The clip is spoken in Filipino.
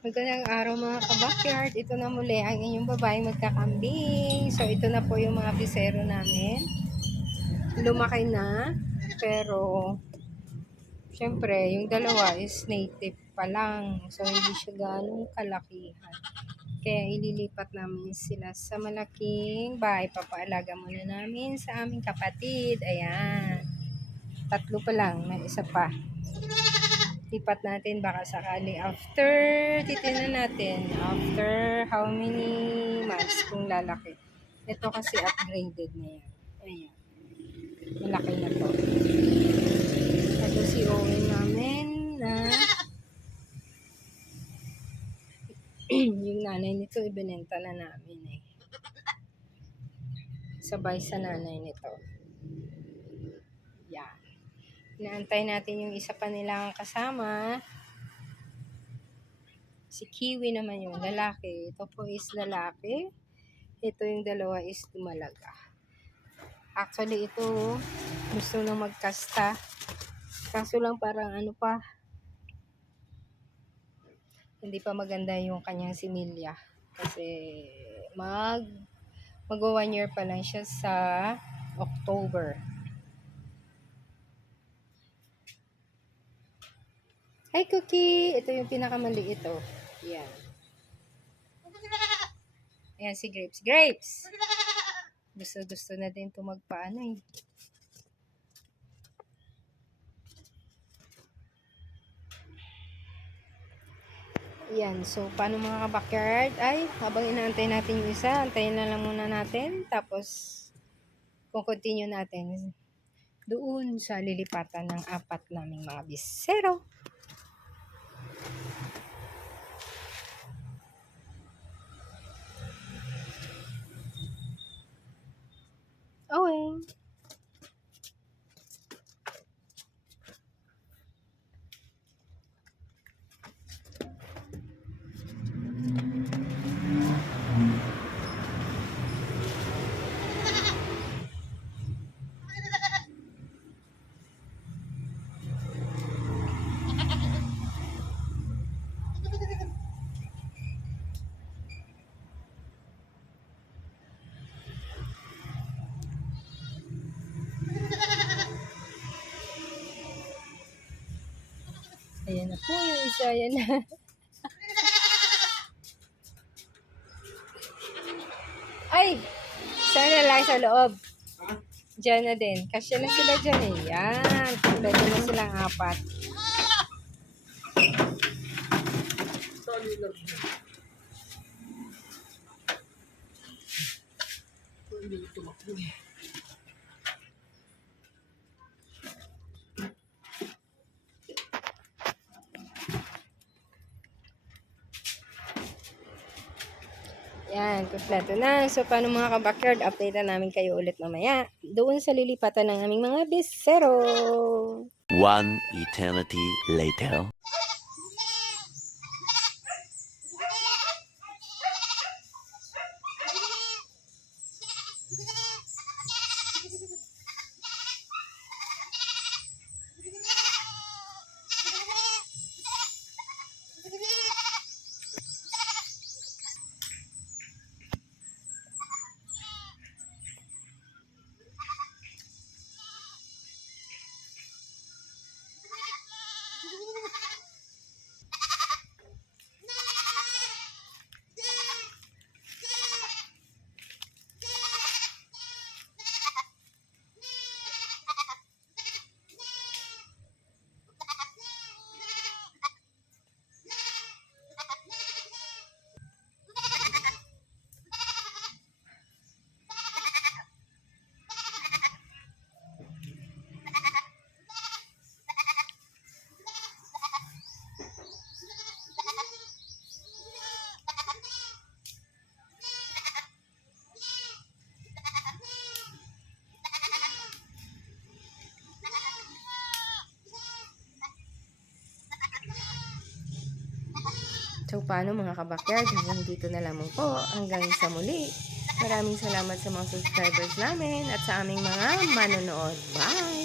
Magandang araw mga kabakyard. Ito na muli ang inyong babaeng magkakambing. So ito na po yung mga bisero namin. Lumaki na. Pero syempre yung dalawa is native pa lang. So hindi siya ganong kalakihan. Kaya ililipat namin sila sa malaking bahay. Papaalaga muna namin sa aming kapatid. Ayan. 3 pa lang. May isa pa. Lipat natin baka sakali after, titignan natin after how many months kung lalaki. Ito kasi upgraded na yan. Ayan. Malaki na to. Ito si Owen namin na yung nanay nito ibinenta na namin eh. Sabay sa nanay nito. Yan. Inaantay natin yung isa pa nilang kasama. Si Kiwi naman yung lalaki. Ito po is lalaki. Ito yung dalawa is dumalaga. Actually, ito gusto nang magkasta. Kaso lang parang ano pa. Hindi pa maganda yung kanyang similya. Kasi mag 1 year pa lang siya sa October. Hi, Cookie! Ito yung pinakamaliit ito. Yan. Ayan si Grapes. Grapes! Gusto na din ito magpaano eh. Yan. So, paano mga kabakyard? Ay, habang inaantay natin yung isa, antayin na lang muna natin. Tapos, kung continue natin doon sa lilipatan ng 4 naming mga bisero. Owen. Ayan na po yung isa. Ayan na. Ay! Sana lang sa loob. Diyan na din. Kasya na sila dyan eh. Yan. Pwede na silang 4. Yan, kompleto na. So, paano mga kabakyard, update na namin kayo ulit mamaya. Doon sa lilipatan ng aming mga bisero. One eternity later. So, paano mga kabakyard? Hanggang dito na lamang po. Hanggang sa muli. Maraming salamat sa mga subscribers namin at sa aming mga manonood. Bye!